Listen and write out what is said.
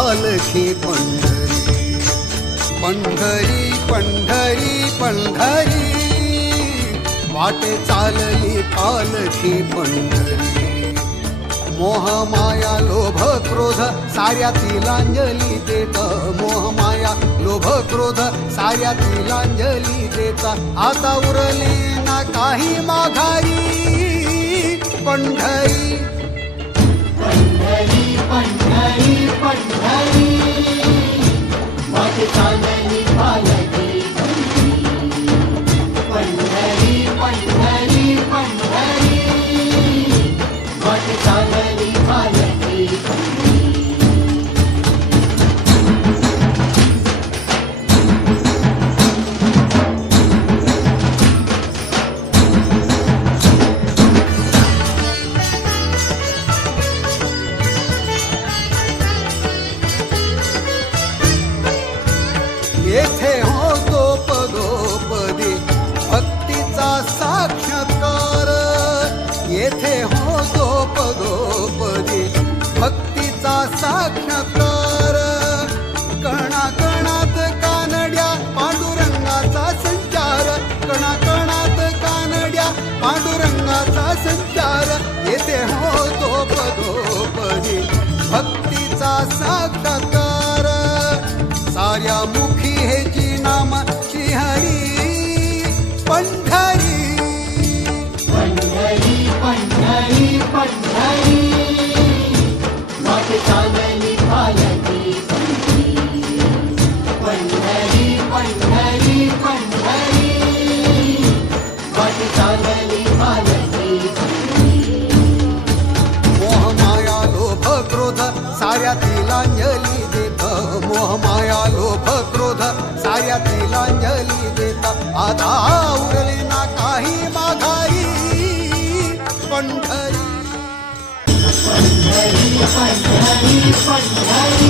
पालखी पंढरी पंढरी पंढरी पंढरी वाटे चालली पालखी पंढरी मोह माया लोभ क्रोध साऱ्या तिलांजली देत मोह माया लोभ क्रोध साऱ्या तिलांजली देता आता उरले ना काही माघारी पंढरी पंढरी पंढरी पंढरी वाटे चालली पालखी पंढरी पंढरी पंढरी वाटे चालली पालखी येथे होतो पदोपदी भक्तीचा साक्षात्कार येथे होतो पदोपदी भक्तीचा साक्षात्कार कणाकणात कानड्या पांडुरंगाचा संचार कणाकणात कानड्या पांडुरंगाचा संचार येथे होतो पदोपदी भक्तीचा साक्षात्कार साऱ्या मुखी हेची नामाची हरी पंढरी पंढरी पंढरी पंढरी वाटे चालली पालखी पंढरी पंढरी पंढरी वाटे चालली पालखी मोह माया लोभ क्रोध साऱ्या तिलांजली देत मोह माया लोभ क्रोध साऱ्या तिलांजली देत आता उरले ना काही माघारी पंढरी पंढरी पंढरी पंढरी